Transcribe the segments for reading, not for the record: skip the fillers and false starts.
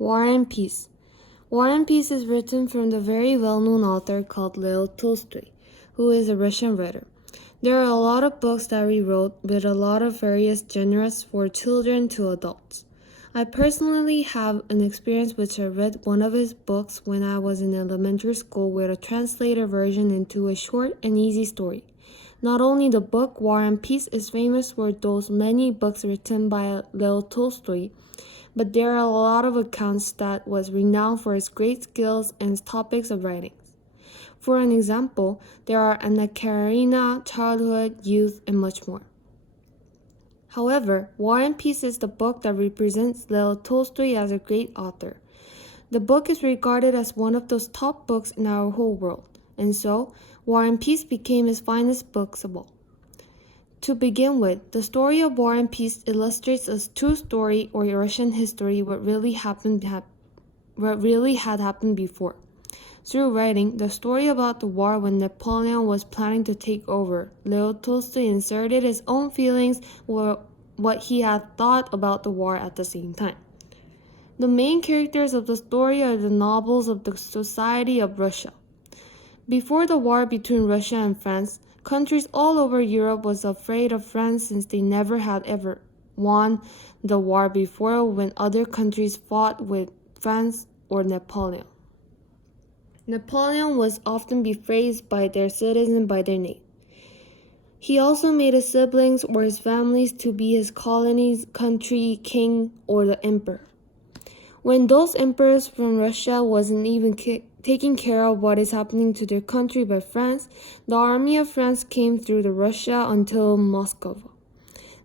War and Peace. War and Peace is written from the very well-known author called Leo Tolstoy, who is a Russian writer. There are a lot of books that he wrote with a lot of various genres for children to adults. I personally have an experience which I read one of his books when I was in elementary school with a translated version into a short and easy story. Not only the book War and Peace is famous for those many books written by Leo Tolstoy, but there are a lot of accounts that was renowned for his great skills and topics of writings. For an example, there are Anna Karenina, Childhood, Youth, and much more. However, War and Peace is the book that represents Leo Tolstoy as a great author. The book is regarded as one of those top books in our whole world, and so War and Peace became his finest books of all. To begin with, the story of War and Peace illustrates a true story or Russian history what really had happened before. Through writing the story about the war when Napoleon was planning to take over, Leo Tolstoy inserted his own feelings or what he had thought about the war at the same time. The main characters of the story are the nobles of the society of Russia. Before the war between Russia and France, countries all over Europe was afraid of France since they never had ever won the war before when other countries fought with France or Napoleon. Napoleon was often bepraised by their citizens by their name. He also made his siblings or his families to be his colonies, country, king, or the emperor. When those emperors from Russia wasn't even taking care of what is happening to their country by France, the army of France came through the Russia until Moscow.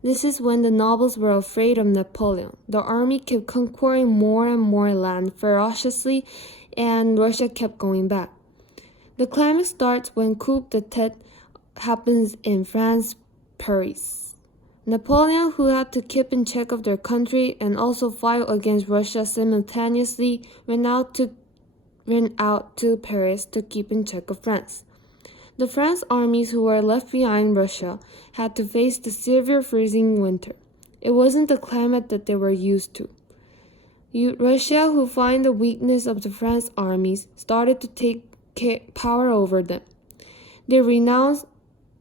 This is when the nobles were afraid of Napoleon. The army kept conquering more and more land ferociously, and Russia kept going back. The climax starts when coup d'etat happens in France, Paris. Napoleon, who had to keep in check of their country and also fight against Russia simultaneously, ran out to Paris to keep in check of France. The French armies who were left behind Russia had to face the severe freezing winter. It wasn't the climate that they were used to. Russia, who found the weakness of the French armies, started to take power over them. They renounced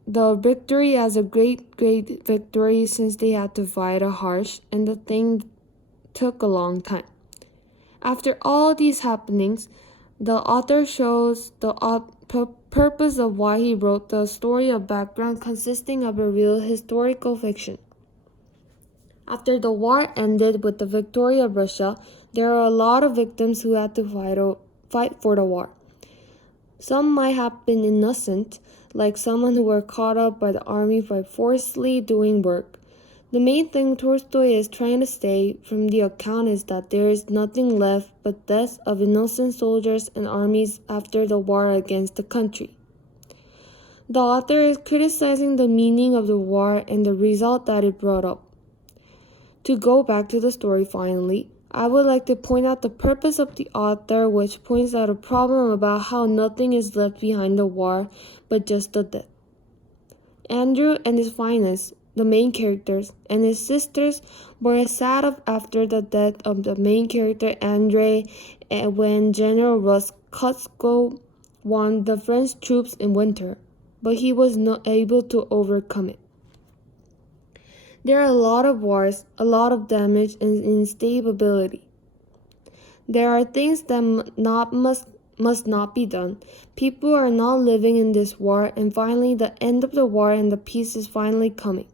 the victory as a great victory since they had to fight a harsh and the thing took a long time. After all these happenings, the author shows the purpose of why he wrote the story of background consisting of a real historical fiction. After the war ended with the victory of Russia, there are a lot of victims who had to fight for the war. Some might have been innocent, like someone who were caught up by the army by forcibly doing work. The main thing Tolstoy is trying to say from the account is that there is nothing left but deaths of innocent soldiers and armies after the war against the country. The author is criticizing the meaning of the war and the result that it brought up. To go back to the story finally, I would like to point out the purpose of the author, which points out a problem about how nothing is left behind the war but just the death. Andrew and his finest, the main characters, and his sisters were sad after the death of the main character Andrei when General Roskozko won the French troops in winter, but he was not able to overcome it. There are a lot of wars, a lot of damage and instability. There are things that must not be done. People are not living in this war, and finally the end of the war and the peace is finally coming.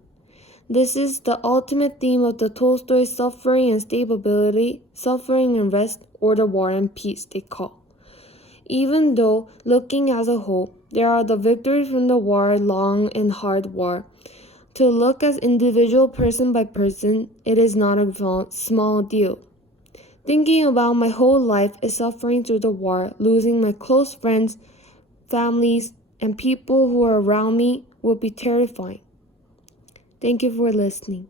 This is the ultimate theme of the Tolstoy suffering and stability, suffering and rest, or the war and peace they call. Even though, looking as a whole, there are the victories from the war, long and hard war. To look as individual person by person, it is not a small deal. Thinking about my whole life is suffering through the war, losing my close friends, families, and people who are around me would be terrifying. Thank you for listening.